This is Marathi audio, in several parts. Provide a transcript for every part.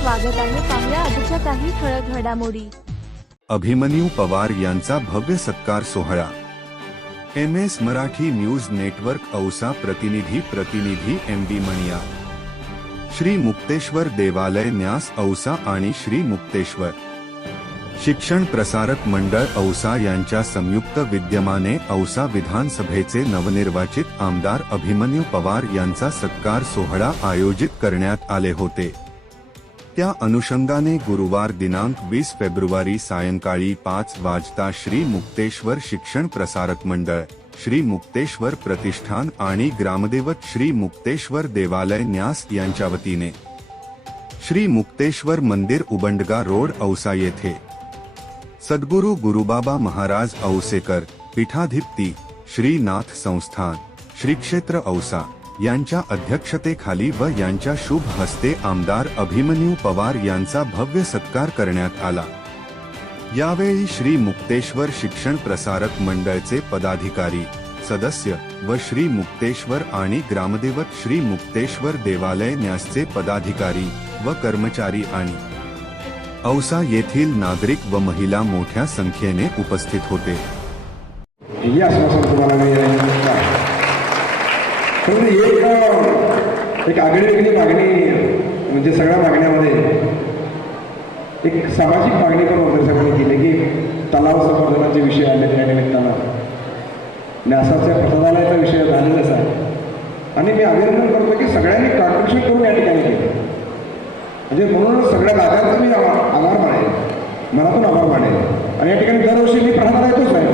स्वागत आहे पाहुया आजच्या काही ठळक घडामोडी. अभिमन्यू पवार यांचा भव्य सत्कार सोहळा. M S Marathi news network Ausa प्रतिनिधी प्रतिनिधी एम बी मणिया श्री मुक्तेश्वर देवालय न्यास औसा आणि श्री मुक्तेश्वर. शिक्षण प्रसारक मंडळ औसा यांच्या संयुक्त विद्यमाने औसा विधानसभेचे नवनिर्वाचित आमदार अभिमन्यू पवार यांचा सत्कार सोहळा आयोजित करण्यात आले होते. त्या अनुषंगाने गुरुवार दिनांक वीस फेब्रुवारी सायंकाळी पाच वाजता श्री मुक्तेश्वर शिक्षण प्रसारक मंडळ श्री मुक्तेश्वर प्रतिष्ठान आणि ग्रामदेवत श्री मुक्तेश्वर देवालय न्यास यांच्या वतीने. श्री मुक्तेश्वर मंदिर उबंडगा रोड औसा येथे. सद्गुरू गुरुबाबा महाराज औसेकर पीठाधिपती श्रीनाथ संस्थान श्री क्षेत्र औसा. यांच्या अध्यक्षतेखाली व यांच्या शुभ हस्ते आमदार अभिमन्यू पवार यांचा भव्य सत्कार करण्यात आला. यावेळी श्री मुक्तेश्वर शिक्षण प्रसारक मंडळचे पदाधिकारी सदस्य व श्री मुक्तेश्वर आणि ग्रामदेवत श्री मुक्तेश्वर देवालय न्यासचे पदाधिकारी व कर्मचारी आणि औसा येथील नागरिक व महिला मोठ्या संख्येने उपस्थित होते. हे एक आगळी एक आगळीवेगळी मागणी म्हणजे सगळ्या मागण्यामध्ये एक सामाजिक मागणी पण वगैरे सगळ्यांनी केली की तलाव संवर्धनाचे विषय आले त्या निमित्तानं. न्यासाच्या प्रसादालयाचा विषय झालेलाच आहे. आणि मी अभिनंदन करतो की सगळ्यांनी कॉन्ट्रिब्युशन करून या ठिकाणी केलं. म्हणजे म्हणून सगळ्या दादांचा मी आभार मानेल मनातून आभार मानेल आणि या ठिकाणी दरवर्षी मी प्रसाद येतोच आहे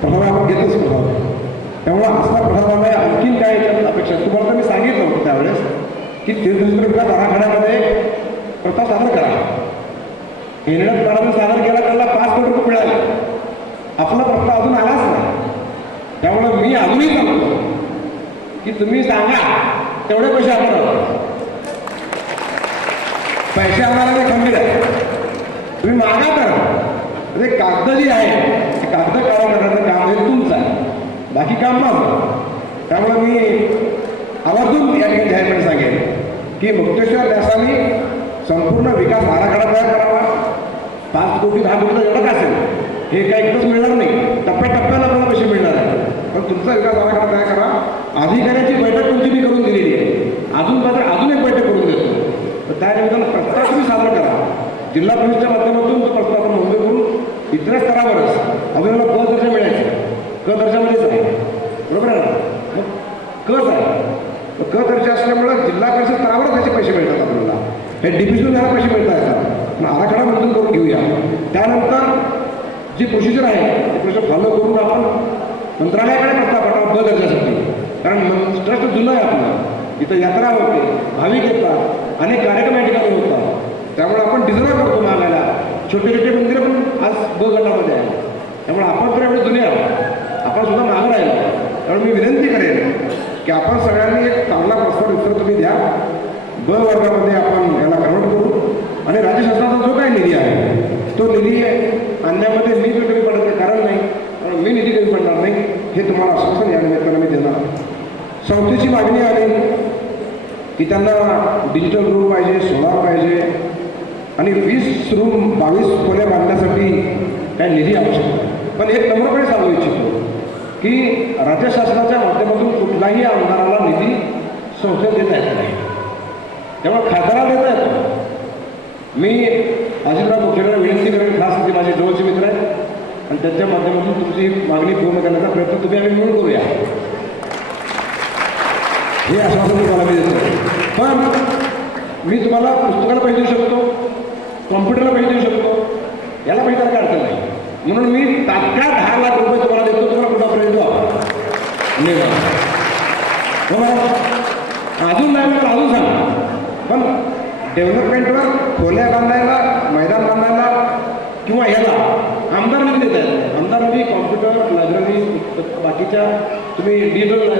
प्रसाद आपण घेतोच प्रसाद त्यामुळे आस्था प्रसादामध्ये आणखीन काय याच्यात अपेक्षा आहे? तुम्हाला तर मी सांगितलं होतं त्यावेळेस की तीर्थदृष्टीविकास आराखड्यामध्ये प्रथा सादर करा. येण्यात प्रारंभ सादर केला त्याला पाच कोटी रुपये मिळाले. आपला प्रस्ताव अजून आलाच नाही. त्यामुळे मी अजूनही सांगतो की तुम्ही सांगा तेवढे पैसे आपण पैसे आम्हाला ते खंबीर आहे तुम्ही मागा तर म्हणजे कागद जी आहे ते कागद काढा करण्याचं काम आहे बाकी काम माझं त्यामुळे मी आवर्जून या ठिकाणी जाहीरपणे सांगेन की मुक्तेश्वर व्यासाने संपूर्ण विकास आराखडा तयार करावा. पाच कोटी दहा कोटी एवढं का असेल. हे काही एकच मिळणार नाही. टप्प्याटप्प्याला पण पैसे मिळणार आहे पण तुमचा विकास आराखडा तयार करा. अधिकाऱ्याची बैठक तुमची मी करून दिलेली आहे. अजून मात्र अजून एक बैठक करून देतो. तर त्या निमित्तानं प्रस्ताव तुम्ही सादर करा. जिल्हा परिषदेच्या माध्यमातून तो प्रस्ताव आपण नोंदणी करून इतर स्तरावरच अभिनवला क दर्जा मिळायचा क दर्जामध्येच आहे बरोबर आहे ना मग कच आहे तर क दर्जा असल्यामुळं जिल्हा परिषद स्तरावर त्याचे पैसे मिळतात आपल्याला. हे डिव्हिजन याला पैसे मिळता येतात पण आराखडा मंजूर करून घेऊया. त्यानंतर जी प्रोसिजर आहे ते प्रोसिजर फॉलो करून आपण मंत्रालयाकडे प्रस्ताव पाठवा ब दर्जासाठी कारण ट्रस्ट जुनं आहे आपलं. इथं यात्रा होते भाविक येतात अनेक कार्यक्रम या ठिकाणी होतात. त्यामुळे आपण डिझर्व करतो मागायला. छोटे छोटे मंदिरं पण आज ब गटामध्ये आहे त्यामुळे आपण तर एवढे जुने आहोत. आपण सुद्धा मागं राहिलो. त्यामुळे मी विनंती करेन की आपण सगळ्यांनी एक चांगला प्रस्ताव उत्तर तुम्ही द्या ब वर्गामध्ये आपण याला कन्वर्ट करू. आणि राज्य शासनाचा जो काही निधी आहे तो निधी आणण्यामध्ये मी तर कमी पडत कारण नाही. मी निधी कमी पडणार नाही हे तुम्हाला आश्वासन या निमित्तानं मी देणार संस्थेची मागणी आली की त्यांना डिजिटल रूम पाहिजे सोलार पाहिजे आणि वीस रूम बावीस खोल्या बांधण्यासाठी काही निधी आवश्यक आहे. पण एक नम्रपणे सांगू इच्छितो की राज्य शासनाच्या माध्यमातून कुठलाही आमदाराला निधी संस्थेत देता येत नाही. त्यामुळे खासदाराला देता येतो मी अजितराव मुख्यमंत्र्यांना विनंती करेन खास ते माझे जवळचे मित्र आहेत. आणि त्यांच्या माध्यमातून तुमची मागणी पूर्ण करण्याचा प्रयत्न तुम्ही आम्ही मिळून करूया. हे आश्वासन तुम्हाला मी देतो. पण मी तुम्हाला पुस्तकाला पैसे देऊ शकतो कॉम्प्युटरला पैसे देऊ शकतो याला पैसा काय अडचण नाही. म्हणून मी तात्काळ दहा लाख रुपये तुम्हाला देतो तुम्हाला कुठं पर्यंत निर्माण हो अजून नाही मला अजून सांगा पण डेव्हलपमेंटवर खोल्या बांधायला मैदान बांधायला किंवा याला आमदार निधी देत आहेत आमदार निधी कॉम्प्युटर लायब्ररी बाकीच्या तुम्ही डिजिटल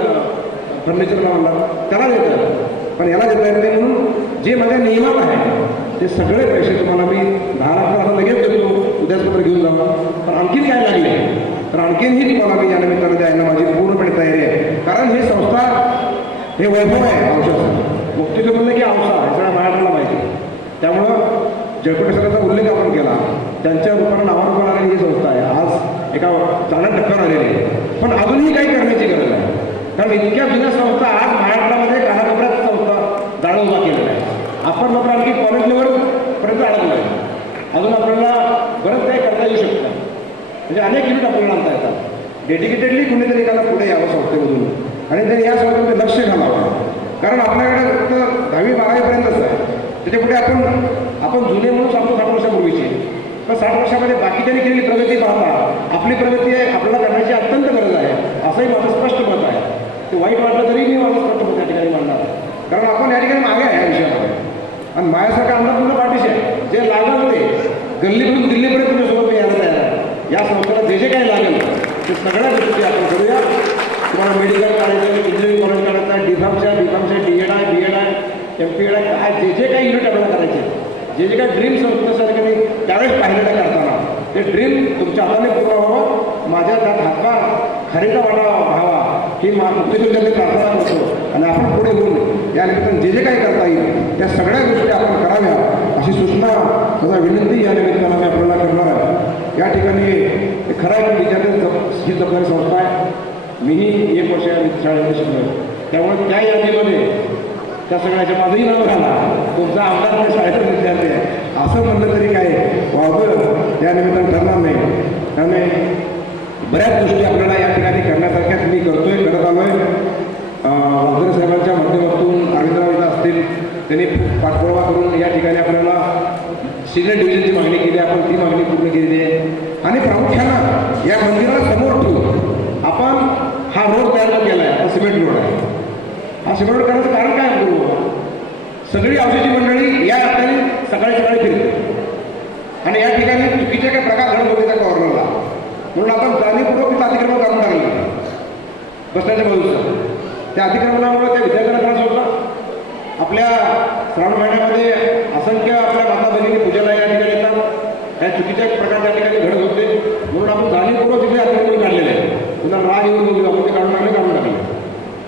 फर्निचर लावणार त्याला देतात पण याला देता येत नाही म्हणून जे माझ्या नियमात आहे ते सगळे पैसे तुम्हाला मी दहा लाख आता लगेच देतो. उद्याच पत्र घेऊन जावा. पण आणखीन काय लागले? तर आणखीनही तुम्हाला मी या निमित्तानं द्यायला माझी पूर्णपणे तयारी आहे. कारण ही संस्था हे वैभव आहे औषध मुक्तीचं म्हणलं की आमचा हे सगळ्या मराठ्याला माहिती त्यामुळं जयकुटे सरांचा उल्लेख आपण केला. त्यांच्या रूपाने नावारूपाला आलेली ही संस्था आहे. आज एका चांगल्या टप्प्यावर आलेली आहे. पण अजूनही काही करण्याची गरज आहे. कारण इतक्या जुन्या संस्था आज महाराष्ट्रामध्ये कानाकोपऱ्यात संस्था जाणं उभा केलेला आहे आपण मात्र आणखी कॉलेज लेवलपर्यंत अडकलो आहे. अजून आपल्याला बरंच काही करता येऊ शकतं म्हणजे अनेक युनिट आपल्याला आणता येतात. डेडिकेटेडली कुणीतरी एखादा पुढे यावं संस्थेमधून. आणि ते या संस्थेमध्ये लक्ष घालावं कारण आपल्याकडे फक्त दहावी बारावीपर्यंतच आहे. त्याच्यापुढे आपण आपण जुने म्हणून सांगतो साठ वर्षापूर्वीचे. पण साठ वर्षामध्ये बाकीच्यांनी केलेली प्रगती पाहता आपली प्रगती आहे आपल्याला करण्याची अत्यंत गरज आहे असंही माझं स्पष्ट मत आहे. ते वाईट वाटलं तरी मी माझं स्पष्ट मत या ठिकाणी मांडणार कारण आपण या ठिकाणी मागे आहे या विषयामध्ये. आणि माझ्यासारखा अंदाजपूर्ण पाठीशी आहे. जे लागलं ते गल्लीकडून दिल्लीपर्यंत तुमच्यासोबत मी यायला तयार आहे. या संस्थेला जे जे काही लागेल ते सगळ्या गोष्टी आपण करूया. तुम्हाला मेडिकल काढायचं इंजिनिअरिंग कॉलेज काढायचं आहे डीफार्मच्या बीफार्मच्या डी एड आहे बी एड आहे एम पी एड आहे काय जे जे काही युनिट आपल्याला करायचे. जे जे काही ड्रीम्स होतं तसं कधी त्यावेळेस पाहिलेलं करताना. ते ड्रीम तुमच्या हाताने पूर्ण व्हावं माझ्या त्यात हातभार खरेचा वाटा व्हावा ही मा मुक्तीसुद्धा म्हणजे प्रार्थना करतो. आणि आपण पुढे घेऊन या निमित्तानं जे जे काही करता येईल त्या सगळ्या गोष्टी आपण कराव्या अशी सूचना तथा विनंती या निमित्तानं मी आपल्याला करणार आहे. या ठिकाणी हे खरं आहे की विद्यार्थी ही जबाबदारी संस्था आहे. मीही एक वर्ष या शाळेमध्ये शिकलो त्यामुळे त्या यादीमध्ये त्या सगळ्याच्या माझंही नाव झाला. तुमचा आमदार पण शाळेचा विद्यार्थी आहे असं म्हणलं तरी काय? वावं या निमित्तानं ठरणार नाही. त्यामुळे बऱ्याच गोष्टी आपल्याला या ठिकाणी करण्यासारख्याच मी करतोय करत आलोय. वाघरे साहेबांच्या माध्यमातून अरविंदराव असतील. त्यांनी पाठपुरावा करून या ठिकाणी आपल्याला सिनियर डिव्हिजनची मागणी केली आपण ती मागणी पूर्ण केली आहे. आणि प्रामुख्यानं या मंदिराला समोर ठेवून आपण हा रोड तयार केला आहे हा सिमेंट रोड आहे. हा सिमेंट रोड करायचं कारण काय आहे सगळी औषधी मंडळी या ठिकाणी सकाळी सकाळी फिरते आणि या ठिकाणी चुकीचे काही प्रकार घडत होते त्या कॉर्नरला म्हणून आपण जाणीवपूर्वक तिथं अतिक्रमण करून टाकलं बसण्याच्या बाजूचं. त्या अतिक्रमणामुळे त्या विद्यार्थ्यांना त्रास होता आपल्या श्रावण महिन्यामध्ये असंख्य आपल्या माता भगिनी पूजेला या ठिकाणी येतात. या चुकीच्या प्रकार त्या ठिकाणी घडत होते. म्हणून आपण जाणीवपूर्वक तिथे अतिक्रमण काढलेले आहे पुन्हा राग येऊन बघू आपण ते काढून टाकले काढून टाकले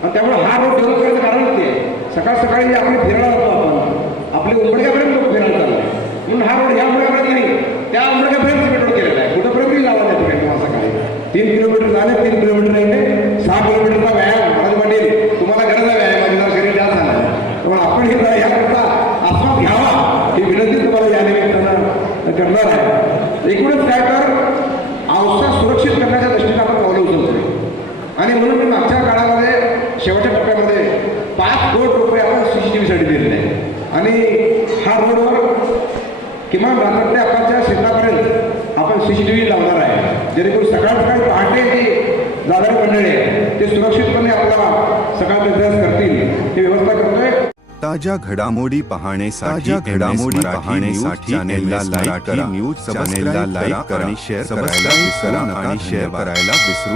आणि त्यामुळे हा रोड डेव्हलप करायचं कारण ते सकाळ सकाळी जे आपले फिरायला जातो आपण. आपले उंबडक्यापर्यंत लोक फिरायला चालले. म्हणून हा रोड ह्या उंबड्यापर्यंत नाही त्या उंबडक्यापर्यंत सिमेंट केलेला आहे. कुठंपर्यंत जावा त्या ठिकाणी तुम्हाला सकाळी. तीन किलोमीटर झाले तीन किलोमीटर नाही सहा किलोमीटरचा व्यायाम महाराज पाटील तुम्हाला गरज आहे व्यायामाची जरा शरीर जास्त झालं. त्यामुळे आपण हे ह्याकरता आस्वाद घ्यावा. ही विनंती तुम्हाला या निमित्तानं करणार आहे. एकूणच काय तर औषध सुरक्षित करण्याच्या दृष्टीने आपण पावलं उचलतोय आणि म्हणून मी मागच्या काळामध्ये शेवटच्या टप्प्यामध्ये पाच कोटी रुपये आपण सी सी टी व्हीसाठी दिलेले आहे आणि हा रोडवर किमान रात्री अकराच्या शेतापर्यंत आपण सी सी टी व्ही लावणार आहे. जेणेकरून सकाळ सकाळी पहाटे जी जाणारी मंडळी आहे ते सुरक्षितपणे आपला सकाळचा अभ्यास करतील ही व्यवस्था करतोय. ताज्या घडामोडी पाहण्यासाठी ताज्या घडामोडी पाहण्यासाठी चॅनेलला लाईक करा. न्यूज चॅनेलला लाईक करा आणि शेअर करायला विसरू नका. आणि शेअर करायला विसरू